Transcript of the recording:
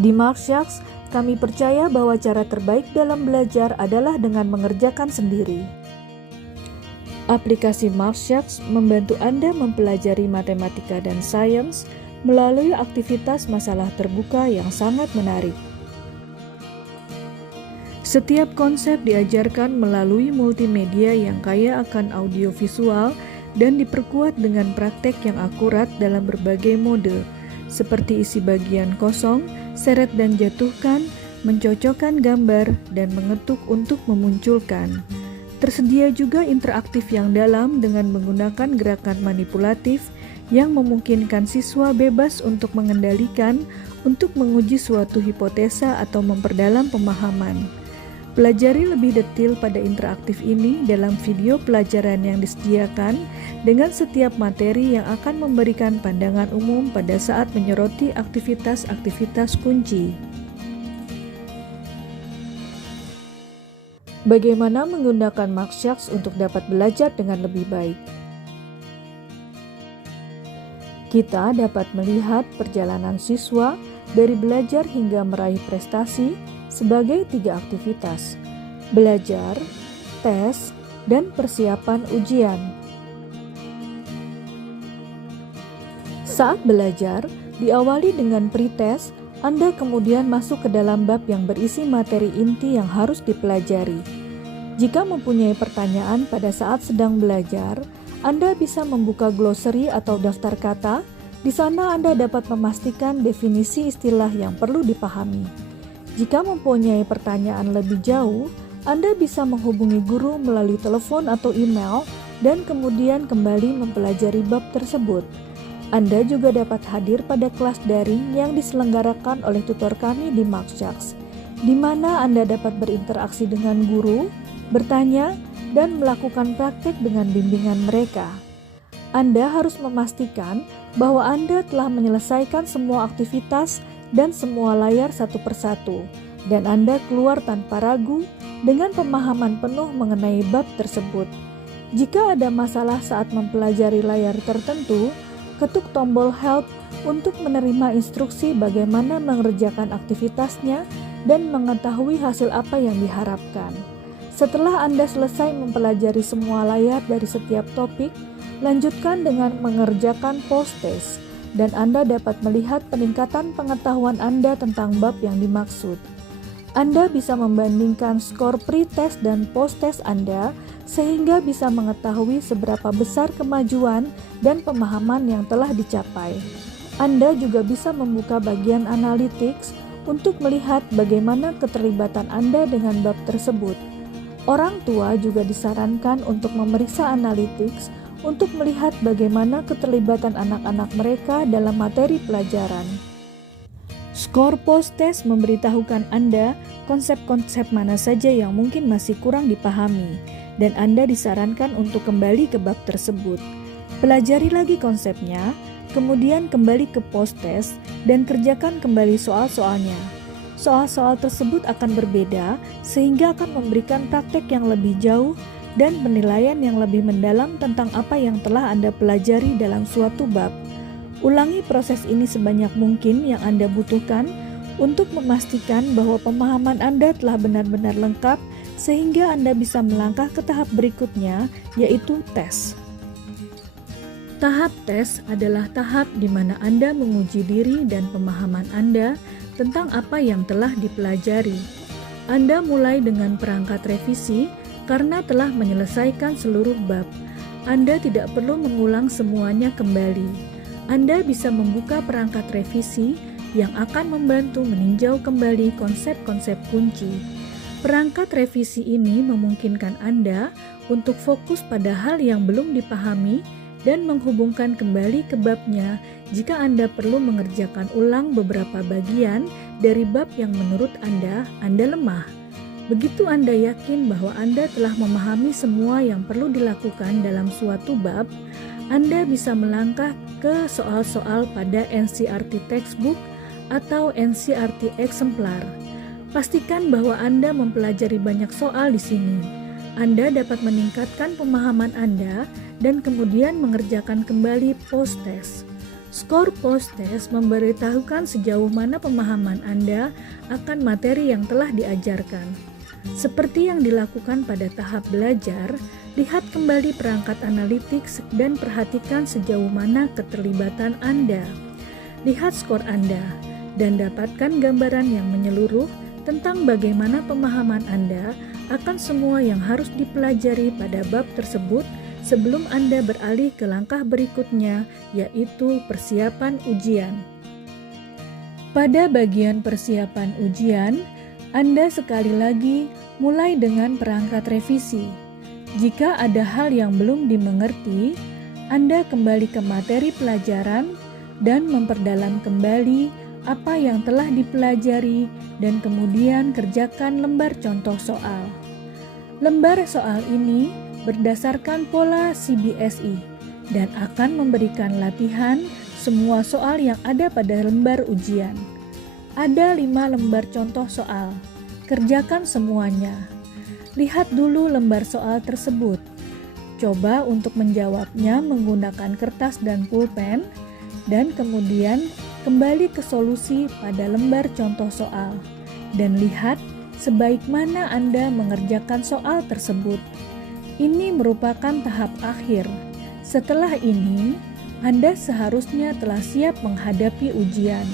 Di Marksharks, kami percaya bahwa cara terbaik dalam belajar adalah dengan mengerjakan sendiri. Aplikasi Marksharks membantu Anda mempelajari matematika dan sains melalui aktivitas masalah terbuka yang sangat menarik. Setiap konsep diajarkan melalui multimedia yang kaya akan audiovisual dan diperkuat dengan praktek yang akurat dalam berbagai mode, seperti isi bagian kosong, seret dan jatuhkan, mencocokkan gambar, dan mengetuk untuk memunculkan. Tersedia juga interaktif yang dalam dengan menggunakan gerakan manipulatif yang memungkinkan siswa bebas untuk mengendalikan, untuk menguji suatu hipotesa atau memperdalam pemahaman. Pelajari lebih detail pada interaktif ini dalam video pelajaran yang disediakan dengan setiap materi yang akan memberikan pandangan umum pada saat menyoroti aktivitas-aktivitas kunci. Bagaimana menggunakan Marksharks untuk dapat belajar dengan lebih baik? Kita dapat melihat perjalanan siswa dari belajar hingga meraih prestasi sebagai 3 aktivitas: belajar, tes, dan persiapan ujian. Saat belajar, diawali dengan pretest, Anda kemudian masuk ke dalam bab yang berisi materi inti yang harus dipelajari. Jika mempunyai pertanyaan pada saat sedang belajar, Anda bisa membuka glossary atau daftar kata. Di sana Anda dapat memastikan definisi istilah yang perlu dipahami. Jika mempunyai pertanyaan lebih jauh, Anda bisa menghubungi guru melalui telepon atau email dan kemudian kembali mempelajari bab tersebut. Anda juga dapat hadir pada kelas daring yang diselenggarakan oleh tutor kami di Marksharks, di mana Anda dapat berinteraksi dengan guru, bertanya, dan melakukan praktek dengan bimbingan mereka. Anda harus memastikan bahwa Anda telah menyelesaikan semua aktivitas dan semua layar satu persatu, dan Anda keluar tanpa ragu dengan pemahaman penuh mengenai bab tersebut. Jika ada masalah saat mempelajari layar tertentu, ketuk tombol Help untuk menerima instruksi bagaimana mengerjakan aktivitasnya dan mengetahui hasil apa yang diharapkan. Setelah Anda selesai mempelajari semua layar dari setiap topik, lanjutkan dengan mengerjakan post-test, dan Anda dapat melihat peningkatan pengetahuan Anda tentang bab yang dimaksud. Anda bisa membandingkan skor pre-test dan post-test Anda sehingga bisa mengetahui seberapa besar kemajuan dan pemahaman yang telah dicapai. Anda juga bisa membuka bagian analytics untuk melihat bagaimana keterlibatan Anda dengan bab tersebut. Orang tua juga disarankan untuk memeriksa analytics untuk melihat bagaimana keterlibatan anak-anak mereka dalam materi pelajaran. Skor post-test memberitahukan Anda konsep-konsep mana saja yang mungkin masih kurang dipahami, dan Anda disarankan untuk kembali ke bab tersebut. Pelajari lagi konsepnya, kemudian kembali ke post-test, dan kerjakan kembali soal-soalnya. Soal-soal tersebut akan berbeda, sehingga akan memberikan praktek yang lebih jauh dan penilaian yang lebih mendalam tentang apa yang telah Anda pelajari dalam suatu bab. Ulangi proses ini sebanyak mungkin yang Anda butuhkan untuk memastikan bahwa pemahaman Anda telah benar-benar lengkap sehingga Anda bisa melangkah ke tahap berikutnya, yaitu tes. Tahap tes adalah tahap di mana Anda menguji diri dan pemahaman Anda tentang apa yang telah dipelajari. Anda mulai dengan perangkat revisi karena telah menyelesaikan seluruh bab. Anda tidak perlu mengulang semuanya kembali. Anda bisa membuka perangkat revisi yang akan membantu meninjau kembali konsep-konsep kunci. Perangkat revisi ini memungkinkan Anda untuk fokus pada hal yang belum dipahami dan menghubungkan kembali ke babnya jika Anda perlu mengerjakan ulang beberapa bagian dari bab yang menurut Anda lemah. Begitu Anda yakin bahwa Anda telah memahami semua yang perlu dilakukan dalam suatu bab, Anda bisa melangkah ke soal-soal pada NCERT textbook atau NCERT eksemplar. Pastikan bahwa Anda mempelajari banyak soal di sini. Anda dapat meningkatkan pemahaman Anda dan kemudian mengerjakan kembali post-test. Skor post-test memberitahukan sejauh mana pemahaman Anda akan materi yang telah diajarkan. Seperti yang dilakukan pada tahap belajar, lihat kembali perangkat analitik dan perhatikan sejauh mana keterlibatan Anda. Lihat skor Anda dan dapatkan gambaran yang menyeluruh tentang bagaimana pemahaman Anda akan semua yang harus dipelajari pada bab tersebut sebelum Anda beralih ke langkah berikutnya, yaitu persiapan ujian. Pada bagian persiapan ujian, Anda sekali lagi mulai dengan perangkat revisi. Jika ada hal yang belum dimengerti, Anda kembali ke materi pelajaran dan memperdalam kembali apa yang telah dipelajari dan kemudian kerjakan lembar contoh soal. Lembar soal ini berdasarkan pola CBSE dan akan memberikan latihan semua soal yang ada pada lembar ujian. Ada 5 lembar contoh soal. Kerjakan semuanya. Lihat dulu lembar soal tersebut. Coba untuk menjawabnya menggunakan kertas dan pulpen dan kemudian kembali ke solusi pada lembar contoh soal dan lihat sebaik mana Anda mengerjakan soal tersebut. Ini merupakan tahap akhir. Setelah ini, Anda seharusnya telah siap menghadapi ujian.